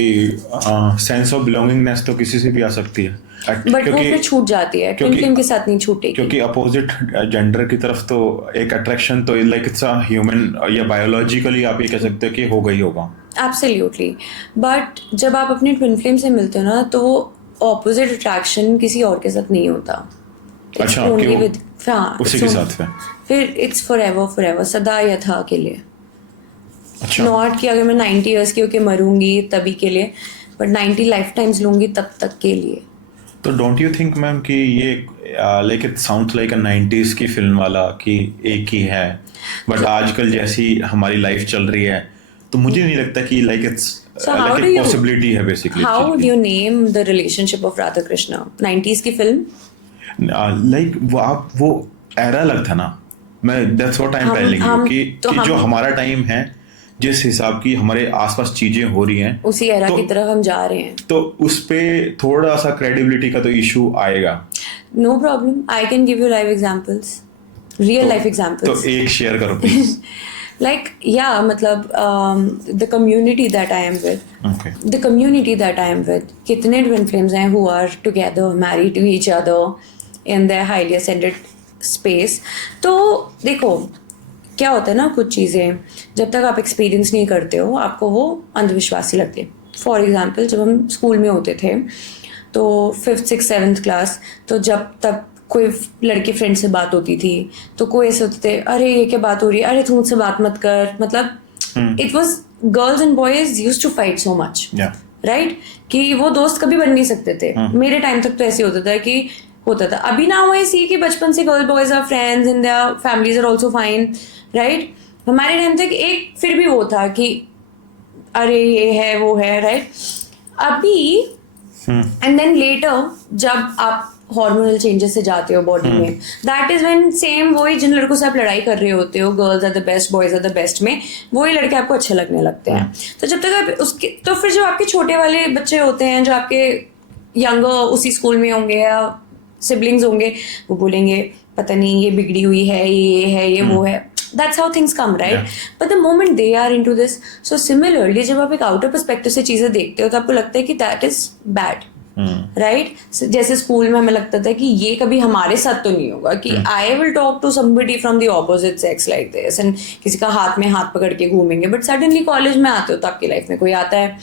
सेंस ऑफ बिलोंगिंगनेस तो किसी से भी आ सकती है, बट वो फिर छूट जाती है, ट्विन फ्लेम के साथ नहीं छूटेगी, क्योंकि अपोजिट जेंडर की तरफ तो एक अट्रैक्शन तो लाइक इट्स अ ह्यूमन, या बायोलॉजिकली आप ये कह सकते हो कि हो गई होगा। एब्सोल्युटली। बट जब आप अपने ट्विन फ्लेम से मिलते हो ना, तो वो ऑपोजिट अट्रैक्शन किसी और के साथ नहीं होता। अच्छा, उसी के साथ फिर इट्स फॉरएवर, सदा यथा के लिए। अच्छा, नॉट कि अगर मैं 90 ईयर्स की होके मरूंगी तभी के लिए, बट 90 लाइफ टाइम्स लूंगी तब तक के लिए। तो डोंट यू थिंक मैम कि ये like it sounds like a 90s की फिल्म वाला कि एक ही है, बट आजकल जैसी हमारी लाइफ चल रही है तो मुझे नहीं लगता कि like it's So how like do एक you- पॉसिबिलिटी है basically How would you name the relationship of Radha Krishna? 90s की फिल्म? लाइक वो एरा अलग था ना. मैं दैट्स व्हाट आई एम हम- टेलिंग यू हम- कि तो कि जो हम- हमारा टाइम है, जिस हिसाब की हमारे आसपास चीजें हो रही हैं, उसी एरा तो- की तरफ हम जा रहे हैं. तो उस पे थोड़ा सा क्रेडिबिलिटी का तो इशू आएगा. No problem. I can give you live examples. Real life examples. तो एक शेयर करो प्लीज. Like, yeah, मतलब the community that I am with. Okay. The community that I am with. कितने twin flames हैं who are together, married to each other in their highly ascended space. तो देखो क्या होता है ना, कुछ चीज़ें जब तक आप एक्सपीरियंस नहीं करते हो आपको वो अंधविश्वास ही लगती है. फॉर एग्जाम्पल जब हम स्कूल में होते थे तो 5th 6th 7th क्लास, तो जब तक कोई लड़के फ्रेंड से बात होती थी तो कोई ऐसे होते थे, अरे ये क्या बात हो रही है, अरे तू मुझसे बात मत कर. मतलब it was girls and boys used to fight so much, या राइट, कि वो दोस्त कभी बन नहीं सकते थे. मेरे टाइम तक तो ऐसे होता था कि होता था. अभी ना हुआ ऐसी कि बचपन से girl boys are friends and their families are also fine, right. हमारे टाइम तक एक फिर भी वो था कि अरे ये है वो है, राइट. अभी एंड देन लेटर जब आप हार्मोनल चेंजेस से जाते हो बॉडी में, दैट इज व्हेन सेम वही जिन लड़कों से आप लड़ाई कर रहे होते हो, girls are the best boys are the best में, वही लड़के आपको अच्छे लगने लगते हैं. तो जब तक आप उसके, तो फिर जो आपके छोटे वाले बच्चे होते हैं जो आपके यंगर उसी स्कूल में होंगे या सिबलिंग्स होंगे, वो बोलेंगे पता नहीं ये बिगड़ी हुई है, ये है, ये वो है. That's how things come, right? Yeah. But the moment they are into this, so similarly जब आप एक outer perspective से चीजें देखते हो तो आपको लगता है कि that is bad. राइट. जैसे स्कूल में हमें लगता था कि ये कभी हमारे साथ तो नहीं होगा कि I will talk to somebody from the opposite sex like this and किसी का हाथ में हाथ पकड़ के घूमेंगे. बट सडनली कॉलेज में आते हो तो आपकी लाइफ में कोई आता है.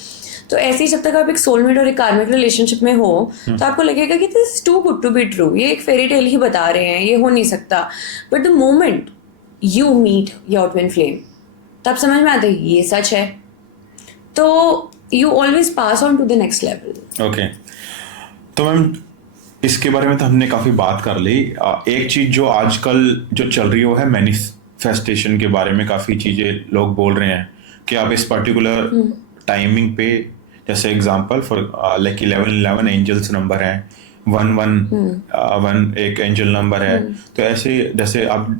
तो ऐसे ही जब तक आप एक सोलमेट और एक कार्मिक रिलेशनशिप में हो तो आपको लगेगा कि this is too good to be true, ये एक फेरी टेल ही बता रहे हैं, ये हो नहीं सकता. But the moment you meet your twin flame तब समझ में आता है ये सच है. तो you always pass on to the next level. Okay. तो मैम इसके बारे में तो हमने काफ़ी बात कर ली. एक चीज़ जो आजकल जो चल रही है वो है मैनिफेस्टेशन के बारे में. काफ़ी चीज़ें लोग बोल रहे हैं कि आप इस पर्टिकुलर टाइमिंग पे, जैसे example for like 11 angels number है, 1 एक एंजल नंबर है. तो ऐसे जैसे आप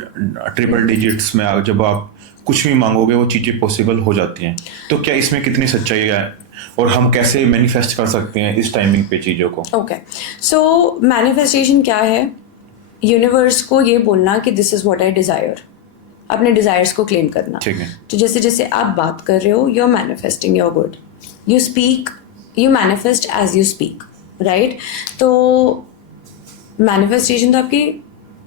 ट्रिपल डिजिट्स में जब आप कुछ भी मांगोगे वो चीज़ें पॉसिबल हो जाती हैं. तो क्या इसमें कितनी सच्चाई है और हम कैसे मैनिफेस्ट कर सकते हैं इस टाइमिंग पे चीज़ों को? ओके, सो मैनिफेस्टेशन क्या है? यूनिवर्स को ये बोलना कि this is what I Dzire, अपने डिजायर्स को क्लेम करना. ठीक है. तो जैसे जैसे आप बात कर रहे हो, you are manifesting your good, you speak, you manifest as you speak, right. तो मैनिफेस्टेशन तो आपकी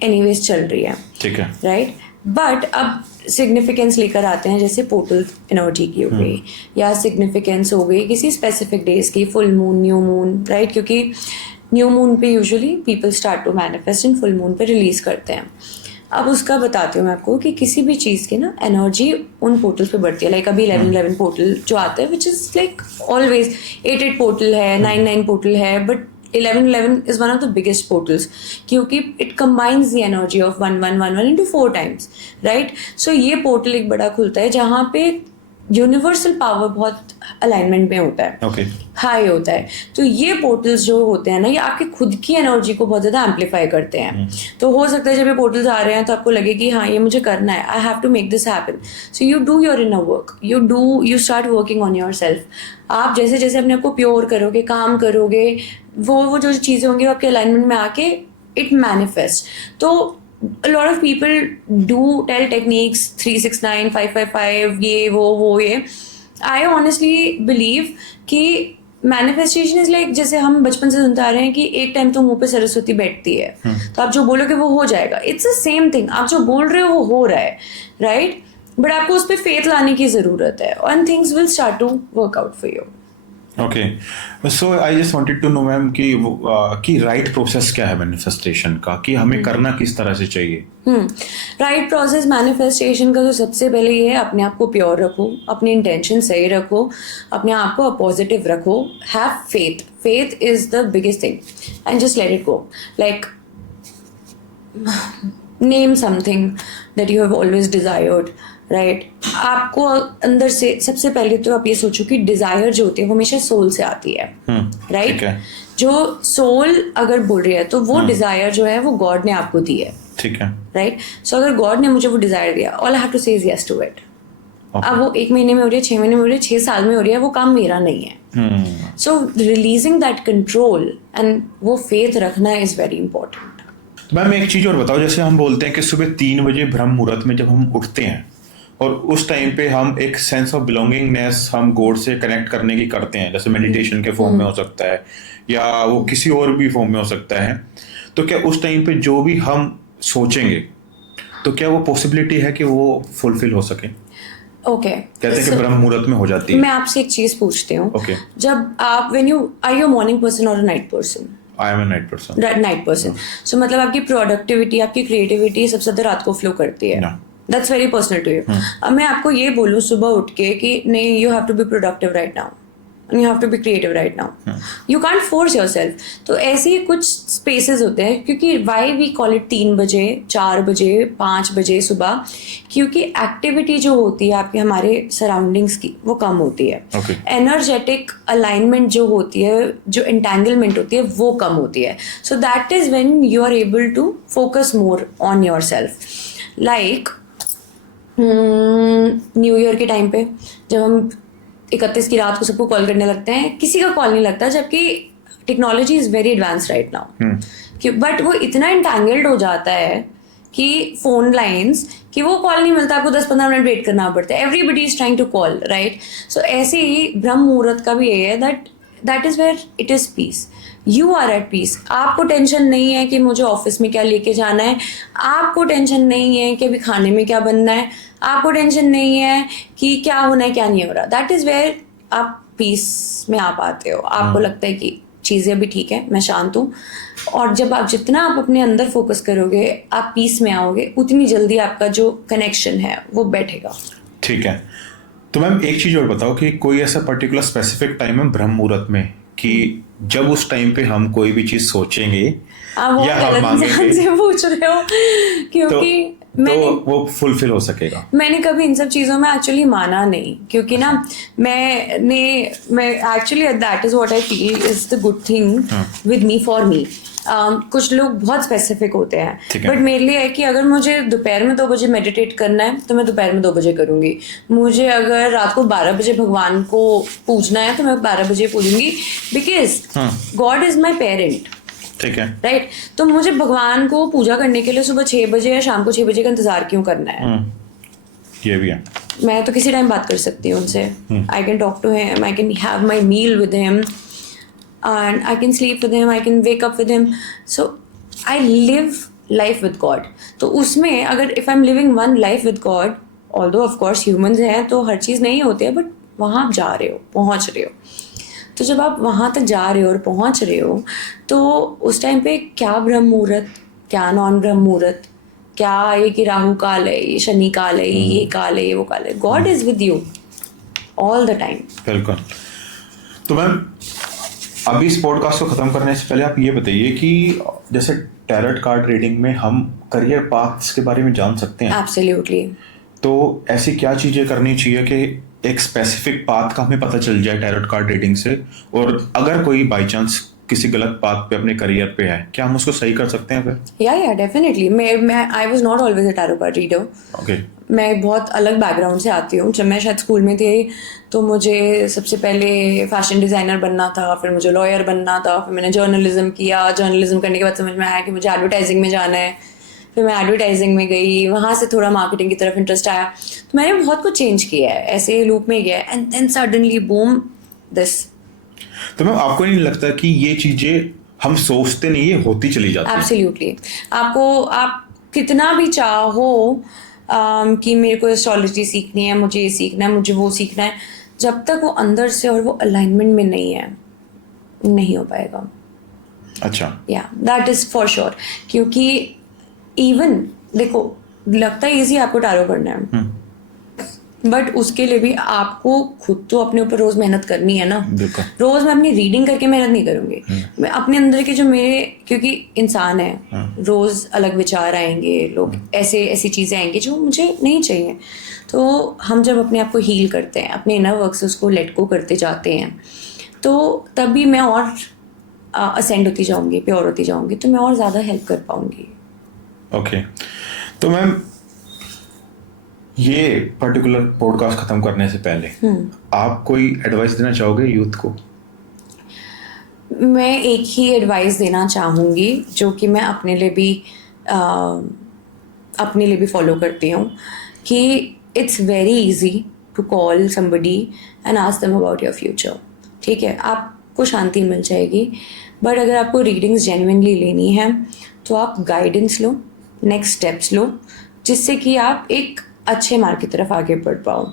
एनीवेज चल रही है, ठीक है, राइट. बट अब सिग्निफिकेंस लेकर आते हैं, जैसे पोर्टल एनर्जी की हो गई या सिग्निफिकेंस हो गई किसी स्पेसिफिक डेज की, full moon, new moon, right. क्योंकि न्यू मून पे usually people start to manifest and full moon पे रिलीज करते हैं. अब उसका बताती हूँ मैं आपको कि किसी भी चीज़ की ना एनर्जी उन पोर्टल्स पे बढ़ती है. लाइक अभी 11 पोर्टल जो आता है which is like always 8 portal है, 9 पोर्टल है, but 11 is one of the biggest portals क्योंकि it combines the energy of 1111 into 4 times, right? So ये पोर्टल एक बड़ा खुलता है जहाँ पे यूनिवर्सल पावर बहुत अलाइनमेंट में होता है, ओके, हाई होता है. तो ये पोर्टल्स जो होते हैं ना, ये आपके खुद की एनर्जी को बहुत ज़्यादा एम्पलीफाई करते हैं. तो हो सकता है जब ये पोर्टल्स आ रहे हैं तो आपको लगे कि हाँ ये मुझे करना है, I have to make this happen. So you do your inner work, you start working on yourself. आप जैसे जैसे अपने आप को प्योर करोगे, काम करोगे, वो जो चीज़ें होंगी वो आपके अलाइनमेंट में आके इट मैनिफेस्ट. तो a lot of people do tell techniques 369 555 ये वो ये. I honestly believe कि मैनिफेस्टेशन इज लाइक, जैसे हम बचपन से सुनते आ रहे हैं कि एक टाइम तो मुंह पे सरस्वती बैठती है, तो आप जो बोलोगे वो हो जाएगा. इट्स द सेम थिंग, आप जो बोल रहे हो वो हो रहा है, राइट. बट आपको उस पर फेथ लाने की जरूरत है and things will start to work out for you. Okay. So I just wanted to know ma'am कि राइट प्रोसेस क्या है मैनिफेस्टेशन का, कि हमें करना किस तरह से चाहिए? राइट प्रोसेस मैनिफेस्टेशन का तो सबसे पहले ये है, अपने आप को प्योर रखो, अपनी इंटेंशन सही रखो, अपने आप को पॉजिटिव रखो, have faith. Faith is the biggest thing and just let it go. Like name something that you have always desired, right आपको अंदर से सबसे पहले तो आप ये सोचो कि डिजायर जो होती है वो हमेशा सोल से आती है, राइट? ठीक है। जो सोल अगर बोल रही है तो वो डिजायर जो है वो गॉड ने आपको दी है, ठीक है। राइट? सो अगर गॉड ने मुझे वो डिजायर दिया, ऑल आई हैव टू से इज यस टू इट। अब वो 1 महीने में हो रही है, 6 महीने में हो रही है, 6 साल में हो रही है, वो काम मेरा नहीं है। सो रिलीजिंग दैट कंट्रोल एंड वो फेथ रखना इज वेरी इंपॉर्टेंट। मैम एक चीज और बताओ, जैसे हम बोलते हैं कि सुबह 3 बजे ब्रह्म मुहूर्त में जब हम उठते हैं और उस टाइम पे हम एक सेंस ऑफ बिलोंगिंगनेस हम गॉड से कनेक्ट करने की करते हैं, जैसे मेडिटेशन के फॉर्म में हो सकता है या वो किसी और भी फॉर्म में हो सकता है, तो क्या उस टाइम पे जो भी हम सोचेंगे तो क्या वो पॉसिबिलिटी है कि वो फुलफिल हो सके? ओके, कहते हैं कि ब्रह्म मुहूर्त में हो जाती है। मैं आपसे एक चीज पूछती हूँ। ओके। जब आप when you are you morning person और a night person? I am a night person. Night person. So मतलब आपकी प्रोडक्टिविटी, आपकी क्रिएटिविटी सबसे ज्यादा रात को फ्लो करती है। That's very personal to you. अब मैं आपको ये बोलूँ सुबह उठ के कि नहीं, you have to be productive right now, you have to be creative right now. You can't force yourself. तो ऐसे ही कुछ स्पेसेस होते हैं, क्योंकि why we call it 3 बजे, 4 बजे, 5 बजे सुबह, क्योंकि एक्टिविटी जो होती है आपके हमारे सराउंडिंग्स की वो कम होती है। एनर्जेटिक अलाइनमेंट जो होती है, जो एंटेंगलमेंट होती है वो कम होती है। So that is when you are able to focus more on yourself. Like new year के टाइम पे जब हम 31 की रात को सबको कॉल करने लगते हैं, किसी का कॉल नहीं लगता, जबकि technology is very advance right now. But वो इतना इंटैंगल्ड हो जाता है कि फोन लाइंस कि वो कॉल नहीं मिलता, आपको 10-15 मिनट वेट करना पड़ता है। Everybody is trying to call, right? So ऐसे ही ब्रह्म मुहूर्त का भी ये है that is where it is peace. You are at peace. आपको टेंशन नहीं है कि मुझे ऑफिस में क्या लेके जाना है, आपको टेंशन नहीं है कि अभी खाने में क्या बनना है, आपको टेंशन नहीं है कि क्या होना है क्या नहीं हो रहा। दैट इज वेयर आप पीस में आ पाते हो। आपको लगता है कि चीज़ें अभी ठीक है, मैं शांत हूँ। और जब आप जितना आप अपने अंदर फोकस करोगे, आप पीस में आओगे, उतनी जल्दी आपका जो कनेक्शन है वो बैठेगा। ठीक है। तो मैम एक चीज़ और बताओ कि कोई ऐसा पर्टिकुलर स्पेसिफिक टाइम है ब्रह्म मुहूर्त में कि जब उस टाइम पे हम कोई भी चीज़ सोचेंगे या हम मांगेंगे से पूछ रहे हो, क्योंकि तो वो फुलफिल हो सकेगा? मैंने कभी इन सब चीज़ों में एक्चुअली माना नहीं, क्योंकि ना मैं actually that is what I feel is the good thing with me for me. कुछ लोग बहुत स्पेसिफिक होते हैं, बट मेरे लिए है कि अगर मुझे दोपहर में 2 बजे मेडिटेट करना है तो मैं दोपहर में 2 बजे करूंगी। मुझे अगर रात को 12 बजे भगवान को पूजना है तो मैं 12 बजे पूजूंगी, because God is my parent. ठीक है, राइट? तो मुझे भगवान को पूजा करने के लिए सुबह 6 बजे या शाम को 6 बजे का इंतजार क्यों करना है? ये भी है। मैं तो किसी टाइम बात कर सकती हूँ उनसे। I can talk to him, I can have my meal with him, and I can sleep with him, I can wake up with him. So I live life with God. तो उसमें अगर if I'm living one life with God, although of course humans हैं तो हर चीज़ नहीं होती है, but वहाँ आप जा रहे हो, पहुँच रहे हो। तो जब आप वहाँ तक जा रहे हो और पहुँच रहे हो तो उस टाइम पे क्या ब्रह्म मुहूर्त, क्या नॉन ब्रह्म मुहूर्त, क्या ये कि राहु काल है, ये शनि काल है, ये काल है, ये वो काल है, God is with you all the time. बिल्कुल। तो मैम अभी इस पॉडकास्ट को ख़त्म करने से पहले आप ये बताइए कि जैसे टैरोट कार्ड रीडिंग में हम करियर पाथ्स के बारे में जान सकते हैं? एब्सोल्युटली। तो ऐसी क्या चीज़ें करनी चाहिए कि एक स्पेसिफिक पाथ का हमें पता चल जाए टैरोट कार्ड रीडिंग से, और अगर कोई बाई चांस किसी गलत पाथ पे अपने करियर पे है, क्या हम उसको सही कर सकते हैं फिर? या डेफिनेटली। मैं I was not always a tarot card reader. Okay. मैं बहुत अलग बैकग्राउंड से आती हूँ। जब मैं शायद स्कूल में थी तो मुझे सबसे पहले फैशन डिज़ाइनर बनना था, फिर मुझे लॉयर बनना था, फिर मैंने जर्नलिज्म किया। जर्नलिज्म करने के बाद समझ में आया कि मुझे एडवर्टाइजिंग में जाना है, फिर मैं एडवर्टाइजिंग में गई, वहाँ से थोड़ा मार्केटिंग की तरफ इंटरेस्ट आया। तो मैंने बहुत कुछ चेंज किया है, ऐसे लूप में गया, and then suddenly boom this. तो मैम आपको नहीं लगता कि ये चीज़ें हम सोचते नहीं, ये होती चली जाती है? एब्सोल्युटली। आपको आप कितना भी चाहो कि मेरे को एस्ट्रोलॉजी सीखनी है, मुझे ये सीखना है, मुझे वो सीखना है, जब तक वो अंदर से और वो अलाइनमेंट में नहीं है, नहीं हो पाएगा। अच्छा। या दैट इज़ फॉर श्योर। क्योंकि इवन देखो, लगता है ईजी आपको टैरो करना है, बट उसके लिए भी आपको खुद तो अपने ऊपर रोज मेहनत करनी है ना। रोज मैं अपनी रीडिंग करके मेहनत नहीं करूंगी। मैं अपने अंदर के जो मेरे, क्योंकि इंसान है, रोज़ अलग विचार आएंगे, लोग ऐसी चीज़ें आएंगी जो मुझे नहीं चाहिए। तो हम जब अपने आप को हील करते हैं, अपने इनर वर्क से उसको लेट गो करते जाते हैं, तो तभी मैं और असेंड होती जाऊंगी, प्योर होती जाऊंगी, तो मैं और ज़्यादा हेल्प कर पाऊंगी। ओके, तो मैम ये पर्टिकुलर पॉडकास्ट खत्म करने से पहले आप कोई एडवाइस देना चाहोगे यूथ को? मैं एक ही एडवाइस देना चाहूँगी जो कि मैं अपने लिए भी फॉलो करती हूँ, कि it's very easy to call somebody and ask them about your future. ठीक है, आपको शांति मिल जाएगी, बट अगर आपको रीडिंग्स जेन्युइनली लेनी है तो आप गाइडेंस लो, नेक्स्ट स्टेप्स लो, जिससे कि आप एक अच्छे मार्ग की तरफ आगे बढ़ पाओ।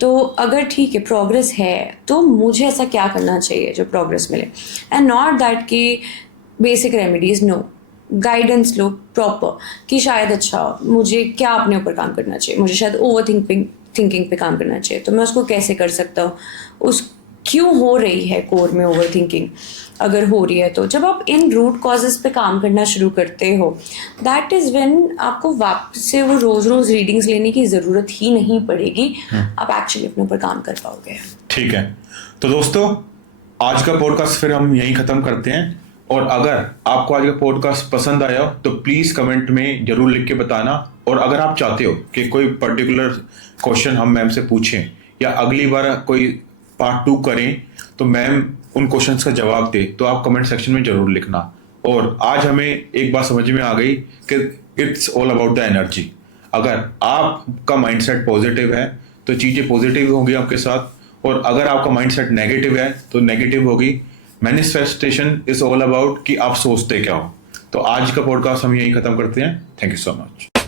तो अगर ठीक है प्रोग्रेस है तो मुझे ऐसा क्या करना चाहिए जो प्रोग्रेस मिले, एंड नॉट दैट कि बेसिक रेमेडीज, नो, गाइडेंस लो प्रॉपर कि शायद अच्छा मुझे क्या अपने ऊपर काम करना चाहिए, मुझे शायद ओवर थिंकिंग पे काम करना चाहिए, तो मैं उसको कैसे कर सकता हूँ, उस क्यों हो रही है कोर में ओवर थिंकिंग, अगर हो रही है तो जब आप इन रूट कॉजेज पे काम करना शुरू करते हो, दैट इज़ व्हेन आपको वापस से वो रोज़ रीडिंग्स लेने की ज़रूरत ही नहीं पड़ेगी, आप एक्चुअली अपने ऊपर काम कर पाओगे। ठीक है, तो दोस्तों आज का पॉडकास्ट फिर हम यहीं ख़त्म करते हैं, और अगर आपको आज का पॉडकास्ट पसंद आया हो तो प्लीज़ कमेंट में ज़रूर लिख के बताना, और अगर आप चाहते हो कि कोई पर्टिकुलर क्वेश्चन हम मैम से पूछें या अगली बार कोई पार्ट 2 करें तो मैम उन क्वेश्चंस का जवाब दे, तो आप कमेंट सेक्शन में जरूर लिखना। और आज हमें एक बात समझ में आ गई कि it's all about the energy. अगर आपका माइंडसेट पॉजिटिव है तो चीज़ें पॉजिटिव होंगी आपके साथ, और अगर आपका माइंडसेट नेगेटिव है तो नेगेटिव होगी। मैनिफेस्टेशन इज ऑल अबाउट कि आप सोचते क्या हो। तो आज का पॉडकास्ट हम यहीं खत्म करते हैं। Thank you so much.